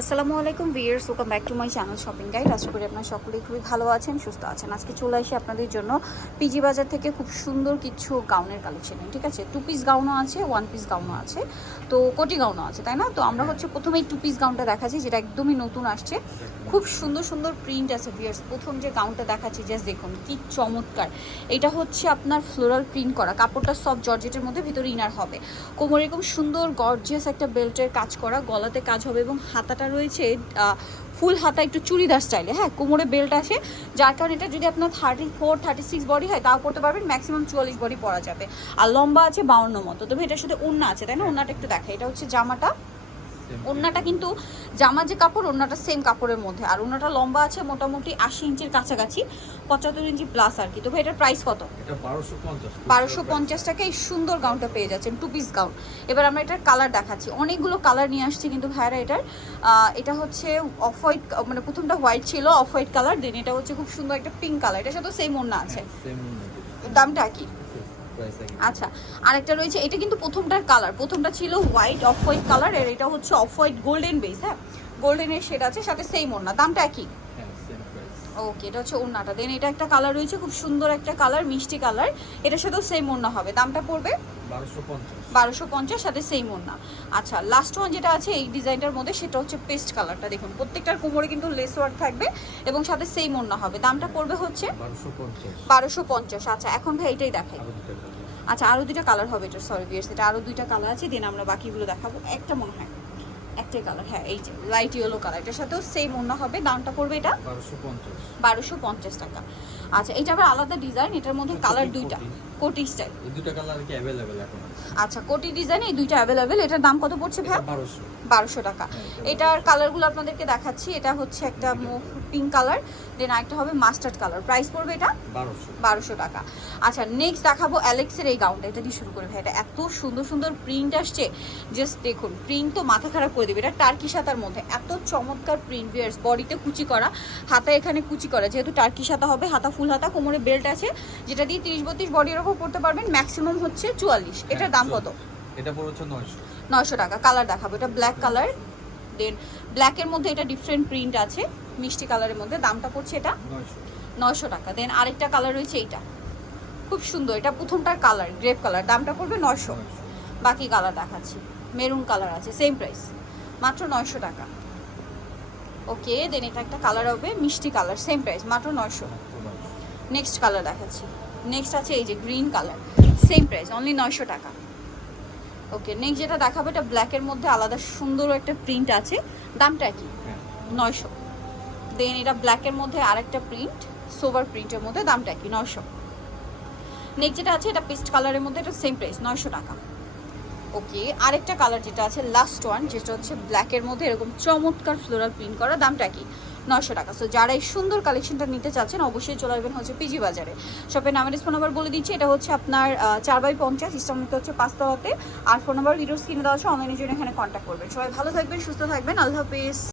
আসসালামু আলাইকুম viewers welcome back to my channel shopping guide আশা করি আপনারা সকলেই খুবই ভালো আছেন, সুস্থ আছেন। আজকে চলে আসি আপনাদের জন্য পিজি বাজার থেকে খুব সুন্দর কিছু গাউনের কালেকশন ঠিক আছে? টু পিস গাউনও আছে ওয়ান পিস গাউনও আছে, তো কোটি গাউনও আছে, তাই না? তো আমরা হচ্ছে প্রথমেই টু পিস গাউনটা দেখাচ্ছি, যেটা একদমই নতুন আসছে। খুব সুন্দর সুন্দর প্রিন্ট আছে ভিয়ার্স প্রথম যে গাউনটা দেখাচ্ছি জাস্ট দেখুন, কি চমৎকার। এটা হচ্ছে আপনার ফ্লোরাল প্রিন্ট করা, কাপড়টা সব জর্জেটের মধ্যে ভিতরে ইনার হবে। কোমরে এরকম সুন্দর গর্জিয়াস একটা বেল্টের কাজ করা, গলাতে কাজ হবে এবং হাতাটা রয়েছে ফুল হাতা একটু চুড়িদার স্টাইলে হ্যাঁ কোমরে বেল্ট আছে যার কারণে এটা যদি আপনার thirty four thirty six body হয়, তাও করতে পারবেন ম্যাক্সিমাম চুয়াল্লিশ বডি পরা যাবে। আর লম্বা আছে বাউন্ন মতো, তবে এটার সাথে ওন্না আছে, তাই না? ওন্নাটা একটু দেখা, এটা হচ্ছে জামাটা। ওন্নাটা কিন্তু জামা যে কাপড় ওন্নাটা সেম কাপড়ের মধ্যে। আর ওন্নাটা লম্বা আছে মোটামুটি আশি ইঞ্চির কাছাকাছি পঁচাত্তর ইঞ্চি প্লাস আর কি। তবে এটার প্রাইস কত? এটা বারোশো পঞ্চাশ। টাকা এই সুন্দর গাউনটা পেয়ে যাচ্ছেন টু পিস গাউন এবার আমরা এটার কালার দেখাচ্ছি। অনেকগুলো কালার নিয়ে আসছি কিন্তু ভাইরা এটার। এটা হচ্ছে অফ হোয়াইট মানে প্রথমটা হোয়াইট ছিল অফ হোয়াইট কালার দেন এটা হচ্ছে খুব সুন্দর একটা পিঙ্ক কালার এটার সাথে সেম ওড়না আছে। দামটা কি? আচ্ছা আরেকটা রয়েছে, এটা কিন্তু প্রথমটার কালার প্রথমটা ছিল হোয়াইট অফ হোয়াইট কালার আর এটা হচ্ছে অফ হোয়াইট গোল্ডেন বেস হ্যাঁ গোল্ডেনের শেড আছে, সাথে সেম না দামটা একই? ওকে এটা হচ্ছে ওড়নাটা। দেন এটা একটা কালার রয়েছে খুব সুন্দর একটা কালার মিষ্টি কালার এটার সাথেও সেম ওড়না হবে। দামটা পড়বে? বারোশো পঞ্চাশ। সাথে সেম ওড়না। আচ্ছা লাস্ট ওয়ান যেটা আছে এই ডিজাইনটার মধ্যে সেটা হচ্ছে পেস্ট কালারটা দেখুন প্রত্যেকটার কোমরে কিন্তু লেস ওয়ার্ক থাকবে এবং সাথে সেম ওড়না হবে। দামটা পড়বে হচ্ছে? বারোশো পঞ্চাশ। আচ্ছা এখন ভাই এটাই দেখাই। আচ্ছা আরও দুইটা কালার হবে এটা সরি বিয়ার্স এটা আরও দুইটা কালার আছে। দেন আমরা বাকিগুলো দেখাবো। একটা মনে হয়। একটাই কালার হ্যাঁ এই যে লাইট ইয়েলো কালার এটার সাথেও সেম অন্য হবে দামটা পড়বে এটা? বারোশো পঞ্চাশ। টাকা। আচ্ছা এটা আবার আলাদা ডিজাইন এটার মধ্যে কালার দুইটা। কোটি। স্টাইল। এই দুটো কালার কি অ্যাভেলেবেল এখন আচ্ছা কোটি ডিজাইন এই দুইটা অ্যাভেলেবেল এটার দাম কত পড়ছে ভাই? বারোশো। বারোশো টাকা। এটার কালারগুলো আপনাদেরকে দেখাচ্ছি। এটা হচ্ছে একটা পিঙ্ক কালার দেন আরেকটা হবে মাস্টার্ড কালার প্রাইস পড়বে এটা? বারোশো। বারোশো টাকা। আচ্ছা নেক্সট দেখাবো অ্যালেক্সের এই গাউনটা এটা দিয়ে শুরু করে ভাই। এটা এত সুন্দর সুন্দর প্রিন্ট আসছে। জাস্ট দেখুন প্রিন্ট তো মাথা খারাপ করে দেবে। এটা টার্কি সাতার মধ্যে। এত চমৎকার প্রিন্ট বিয়ার্স বডিতে কুচি করা। হাতা এখানে কুচি করা। যেহেতু টার্কি সাতা হবে হাতা ফুল হাতা কোমরে বেল্ট আছে। যেটা দিয়ে তিরিশ বত্রিশ বডি এরকম করতে পারবেন ম্যাক্সিমাম হচ্ছে চুয়াল্লিশ। এটার দাম কত? এটা পড়েছে নয়শো। নয়শো টাকা কালার দেখাবো। এটা ব্ল্যাক কালার দেন ব্ল্যাকের মধ্যে এটা ডিফারেন্ট প্রিন্ট আছে মিষ্টি কালারের মধ্যে। দামটা পড়ছে এটা নয়শো। টাকা। দেন আরেকটা কালার রয়েছে এইটা। খুব সুন্দর এটা প্রথমটার কালার গ্রেপ কালার দামটা পড়বে নয়শো। বাকি কালার দেখাচ্ছি। মেরুন কালার আছে সেম প্রাইস মাত্র নয়শো টাকা। ওকে দেন এটা একটা কালার হবে মিষ্টি কালার সেম প্রাইস মাত্র নয়শো। নেক্সট কালার দেখাচ্ছি। নেক্সট আছে এই যে green colour same price only নয়শো টাকা। ওকে নেক্সট যেটা দেখাবো এটা ব্ল্যাকের মধ্যে আলাদা সুন্দর একটা প্রিন্ট আছে। দামটা কি? হ্যাঁ। নয়শো। দেন এটা ব্ল্যাকের মধ্যে আরেকটা প্রিন্ট সোভার প্রিন্টের মধ্যে দামটা কি? নয়শো। নেক্সট যেটা আছে এটা পেস্ট কালারের মধ্যে এটা সেম প্রাইস নয়শো টাকা। ওকে আরেকটা কালার যেটা আছে লাস্ট ওয়ান যেটা হচ্ছে ব্ল্যাকের মধ্যে এরকম চমৎকার ফ্লোরাল প্রিন্ট করা দামটা কি? নয়শো টাকা। সো যারা এই সুন্দর কালেকশনটা নিতে চাচ্ছেন, অবশ্যই চলে আসবেন হচ্ছে পিজি বাজারে। শপের নামের ফোন নাম্বার বলে দিচ্ছি, এটা হচ্ছে আপনার চার বাই পঞ্চাশ ইসলামতে হচ্ছে পাঁচতলাতে আর ফোন নাম্বার ভিডিও স্ক্রিনে দেওয়া আছে অনলাইনের জন্য এখানে কন্ট্যাক্ট করবেন। সবাই ভালো থাকবেন, সুস্থ থাকবেন, আল্লাহ হাফিজ।